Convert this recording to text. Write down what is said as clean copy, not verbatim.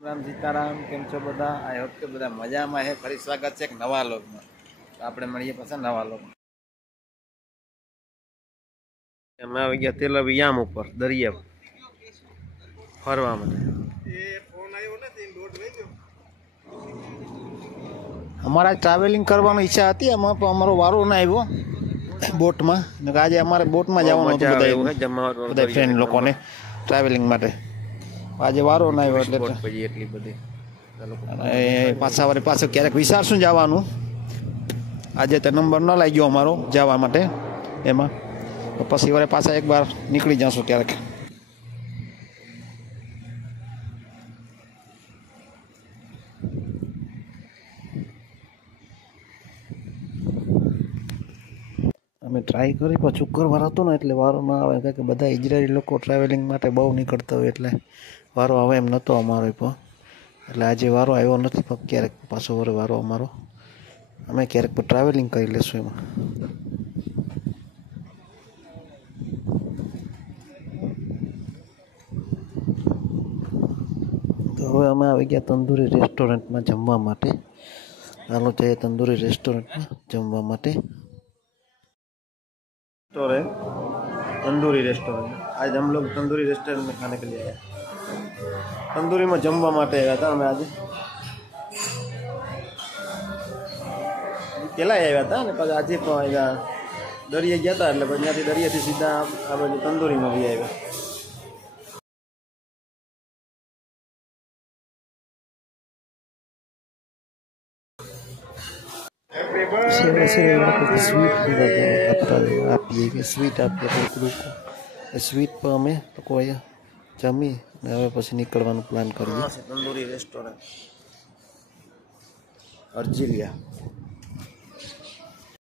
राम सीताराम केम छो बधा। I hope के बधा मजा में है। फरी स्वागत है एक नवा लोग में। तो आपणे मळीए पाछा नवा लोग में। અમે આવી ગયા તેલવી યામ ઉપર દરિયા ફરવા માટે। અમારા ટ્રાવેલિંગ કરવાની ઈચ્છા હતી, એમાં પણ અમારો વારો ના આવ્યો બોટમાં। આજે અમારે બોટમાં જવાનું હતું બધા ફ્રેન્ડ લોકોને ટ્રાવેલિંગ માટે। આજે વારો ના આવ્યો એટલે એટલી બધી પાછા વારે પાછું ક્યારેક વિચારશું જવાનું। આજે તો નંબર ન લાગ્યો અમારો જવા માટે એમાં, પછી વારે પાછા એક વાર નીકળી જશું ક્યારેક। અમે ટ્રાય કરી પણ શુક્રવાર હતો ને એટલે વારો ના આવે, કારણ કે બધા ઇઝરાયલી લોકો ટ્રાવેલિંગ માટે બહુ નીકળતા હોય એટલે વારો આવે એમ નહોતો અમારો પણ। એટલે આજે વારો આવ્યો નથી, પણ ક્યારેક પાછો વરે વારો અમારો અમે ક્યારેક પણ ટ્રાવેલિંગ કરી લેશું એમાં। તો હવે અમે આવી ગયા તંદૂરી રેસ્ટોરન્ટમાં જમવા માટે। ચાલો જઈએ તંદૂરી રેસ્ટોરન્ટમાં જમવા માટે। तंदूरी रेस्टोरेंट आज हम लोग तंदूरी रेस्टोरेंट में खाने के लिए आए। तंदूरी में जमवा माटे आया था हमें आज पहला आया था ने आज दरिया गया था એટલે પછી દરિયાથી સીધા આ બાજુ તંદૂરીમાં બી આવ્યા। स्वीट आप स्वीट पर अमे लोग जमी ने हवे पछी निकळवानुं प्लान करीए। तंदूरी रेस्टोरंट अर्जिलिया।